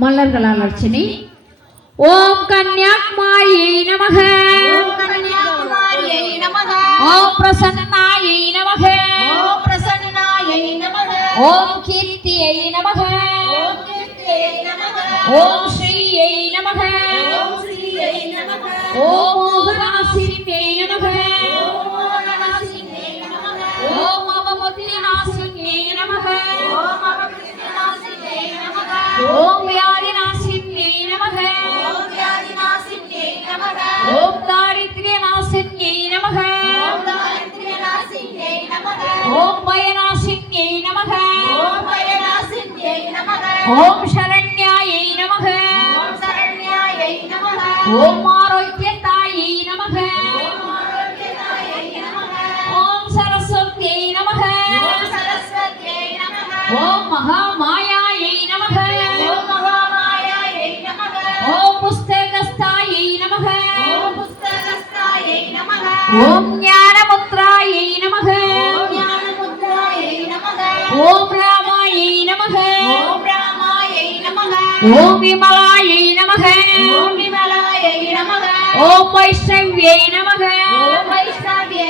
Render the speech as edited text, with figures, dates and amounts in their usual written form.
மலர்களால் அர்ச்சனை. ஓம் கன்யாகுமாரியை நமக. ஓம் கன்யாகுமாரியை நமக. ஓம் பிரசன்னாயை நமக. ஓம் பிரசன்னாயை நமக. ஓம் கீர்த்தியை நமக. ஓம் கீர்த்தியை நமக. ஓம் ஸ்ரீயை நமக. ஓம் ஸ்ரீயை நமக. ஓம் மோகனாசிரியை நமக. ஓம் மோகனாசிரியை நமக. ஓம் அவமுத்தினாசிரியை நமக. ஓம் அவமுத்தினாசிரியை நமக. ஓம் வியாதிநாசிரியை நமக. ஓம் வியாதிநாசிரியை நமக. ஓம் தாரித்ர்யநாசிரியை நமக. ஓம் தாரித்ர்யநாசிரியை நமக. ஓம் பயநாசிரியை நமக. ஓம் பயநாசிரியை நமக. ஓம் சரண்யாயை நமக. ஓம் சரண்யாயை நமக. ஓம் ஆரோக்கியதாயை நமக. ஓம் ஆரோக்கியதாயை நமக. ஓம் சரஸ்வதியை நமக. ஓம் சரஸ்வதியை நமக. ஓம் மகாமாயாயை நமக. ஓம் மகாமாயாயை நமக. ஓம் புஸ்தகஸ்தாயை நமக. ஓம் புஸ்தகஸ்தாயை நமக. ஓம் ஞானமுத்ராயை நமக. ஓம் ஞானமுத்ராயை நமக. ஓம் ராமாயை நமக. ஓம் ராமாயை நமக. ஓம் விமலாயை நமக. ஓம் விமலாயை நமக. ஓம் வைஷ்ணவ்யை